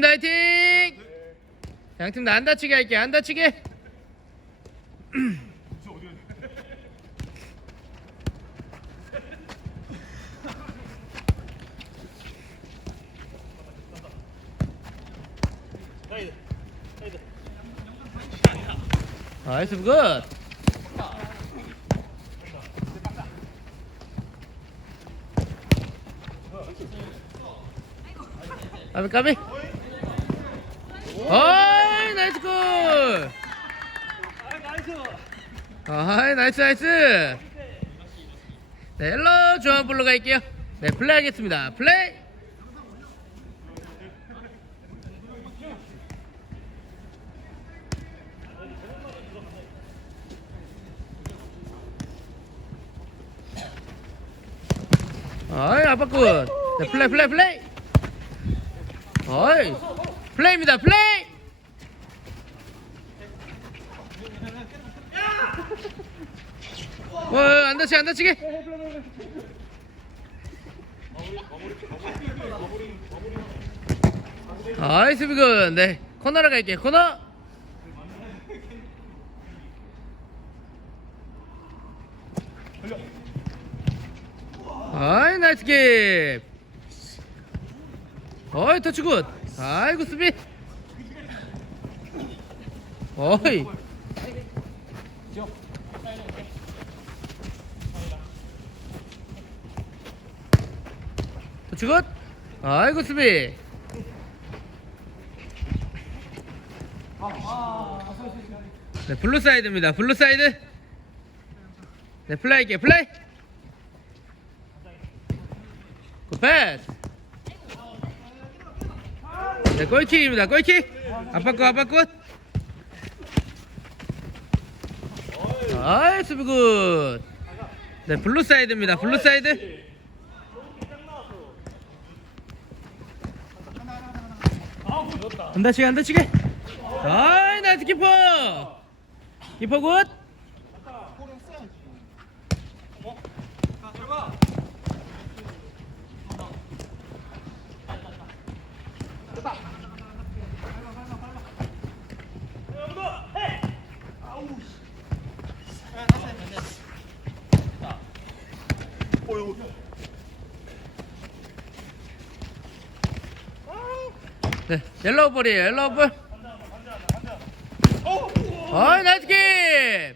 다 화이팅! 자, 양팀 다 안 다치게 할게, 안 다치게. 나이스 굿. 까비 까비. 어이 나이스 골. 아이 나이스 나이스. 네 헬로 조합 볼로 갈게요. 네 플레이 하겠습니다. 플레이. 어이 아빠꾼 네, 플레이 플레이 플레이 어이 플레이입니다 플레이 어 안 다치게 안 다치게. 아이 수비군 네 코너로 갈게 코너. 아이 나이스 킵. 어이 터치 굿. 아이고 수비. 어이 터치 굿 아이고 수비. 네 블루 사이드입니다. 블루 사이드. 네 플레이 할게 플레이. 굿 패스. 네 골킥입니다. 골킥. 아빠 거 아빠 것 아이 수비 굿네 블루 사이드입니다. 블루 사이드 안 다치게 안 다치게 아이 나이스 키퍼. 키퍼 굿 네, 옐로우 볼이에요. 옐로우 볼. 어이, 나이스 킵!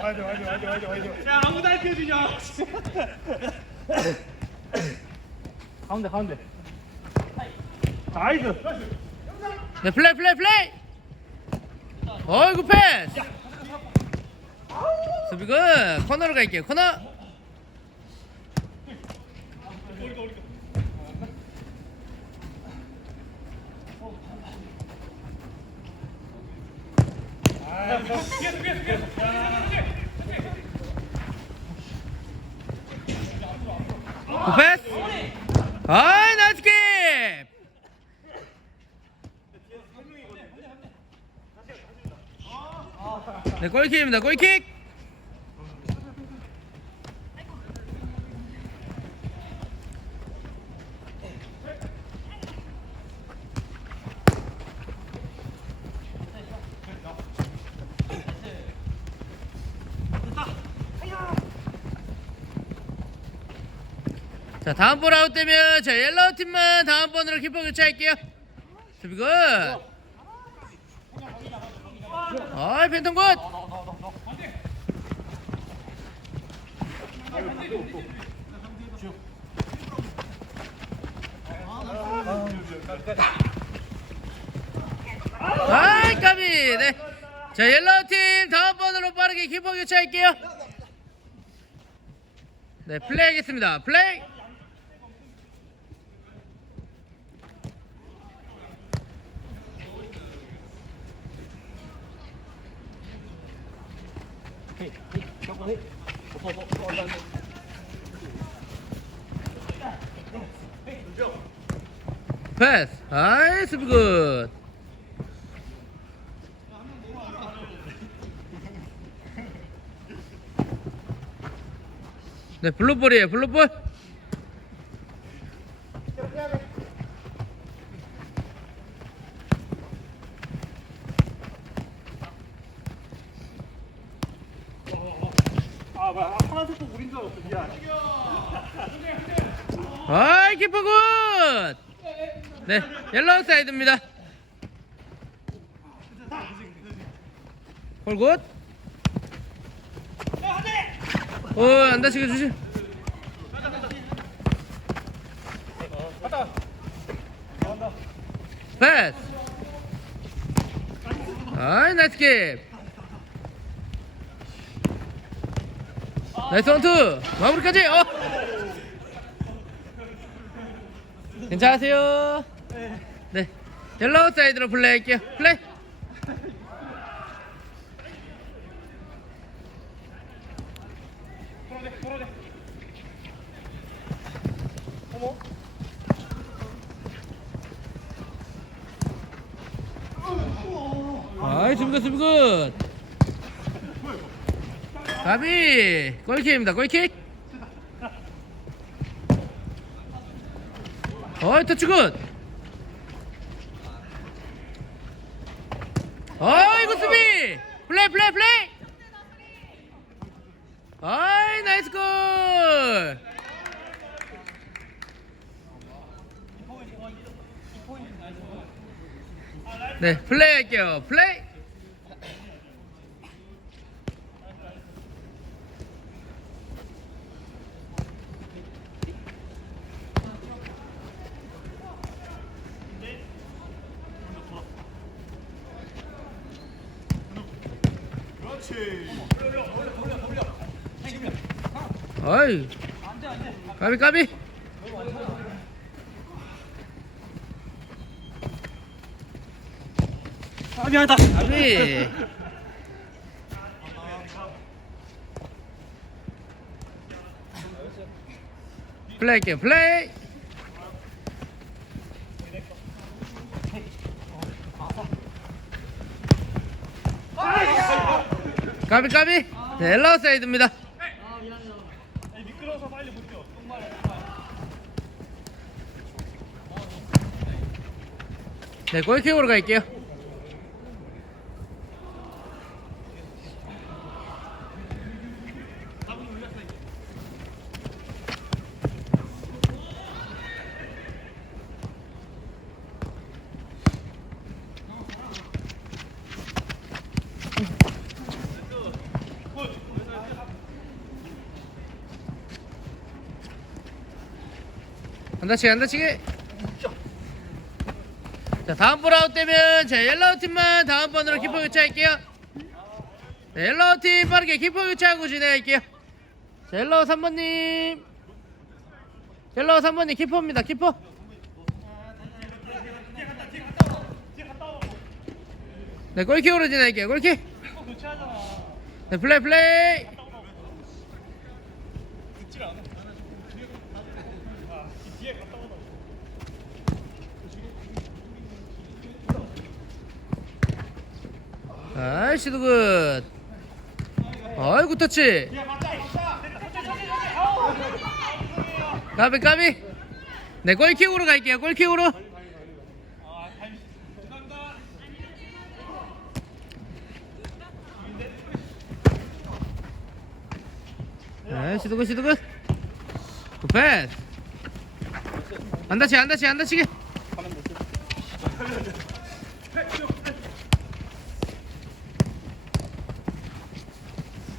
와야 돼, 와야 돼, 와야 돼, 와야 돼, 와야 돼. 야 아무도 안 켜주냐 가운데, 가운데. 나이스. 네, 플레이, 플레이, 플레이! 어이, 굿 패스! 수비 굿! 코너로 갈게요, 코너! 패스! 아이, 나이스 킵! 네, 골킥입니다. 골킥. 자, 다음 볼 아웃 되면 자, 옐로우 팀만 다음 번으로 키퍼 교체할게요. 수비 굿. 아이, 팬텀 굿. 아이 까비 네. 자 옐로우 팀 다음 번으로 빠르게 키퍼 교체할게요 네 플레이 하겠습니다 플레이 패스 아이 수비 굿 네, 블루볼이에요. 블루볼. 아 뭐야 아, 파란색 거 우린 줄 알았어 미안 아이, 키퍼 굿! 네, 옐로우 사이드입니다. 볼 굿. 어, 안 다치게 나간다 패스. 아이, 나이스 킵. 나이스 원투. 마무리까지. 어. 괜찮으세요? 네. 옐로우 사이드로 플레이할게요. 플레이. 아이, 준비 굿, 준비 굿. 가비. 골킥입니다. 골킥. 어이, 터치 굿. 굿 수비. 플레이, 플레이, 플레이. 아이, 나이스 골. 네, 플레이 할게요. 플레이. 어이. 까비 까비. 아 미안하다 까비. 플레이 할게요. 플레이. 까비 까비. 네, 엘라우 사이드입니다. 네, 골킥으로 갈게요. 안 다치게 안 다치게 자 다음 볼 아웃 되면 자 옐로우 팀만 다음 번으로 키퍼 교체할게요. 네, 옐로우 팀 빠르게 키퍼 교체하고 진행할게요. 자 옐로우 3번님. 옐로우 3번님 키퍼입니다 키퍼. 네 골킥으로 진행할게요 교체하잖아 네 플레이 플레이 듣질 않아 아이 뒤에 갔다 오다 아이씨도 굿 아이고 터치. 까비 까비. 네 골킥으로 갈게요 골킥으로. 네 시도굿 시도굿. 굿패스. 안 다치게 안 다치게 안 다치게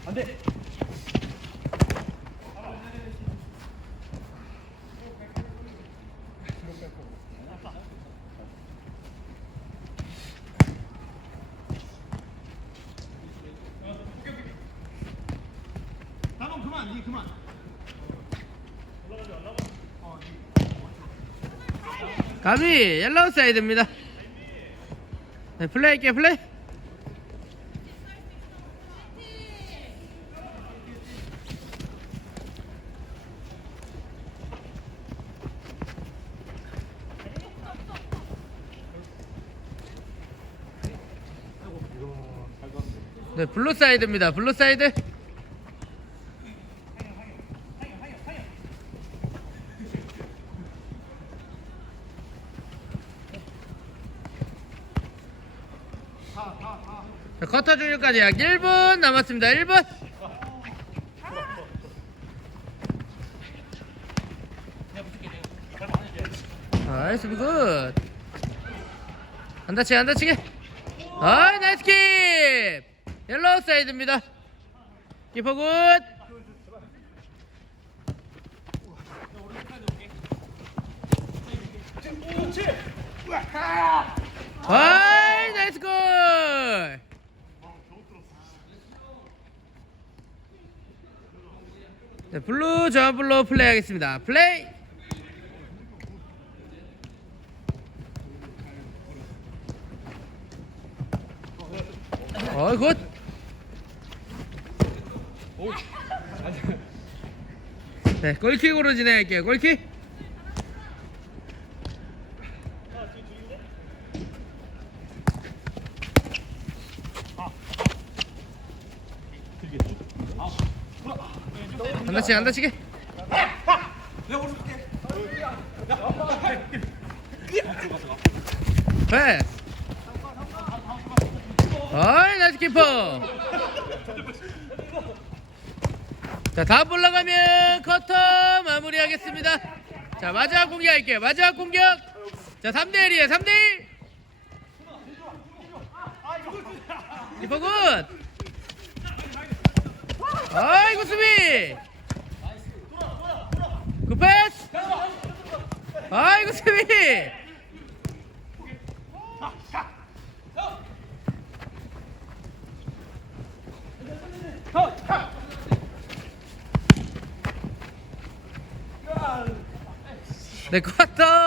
안돼 나만 그만 니 그만 가비 옐로우 사이드입니다. 네 플레이 할게요 플레이. 네 블루 사이드입니다 블루 사이드 자, 쿼터 종료까지 약 1분 남았습니다. 1분. 나이스 굿. 안 다치게 안 다치게. 아이 나이스 킵. 옐로우 사이드입니다. 키퍼 굿. 아이 나이스 골. 자, 블루 저블로 플레이 하겠습니다. 플레이. 어이 굿. 네, 골킥으로 진행할게요. 골킥. 다치게 안 다치게. 패스. 어이 나이스 키퍼. 자 다음 볼 나가면 커터 마무리하겠습니다. 자 마지막 공격할게요. 마지막 공격. 자 3대 1이에요. 3대 1. 키퍼 굿. 아이고 수비. 굿 패스. 아이고 수비. 네 쿼터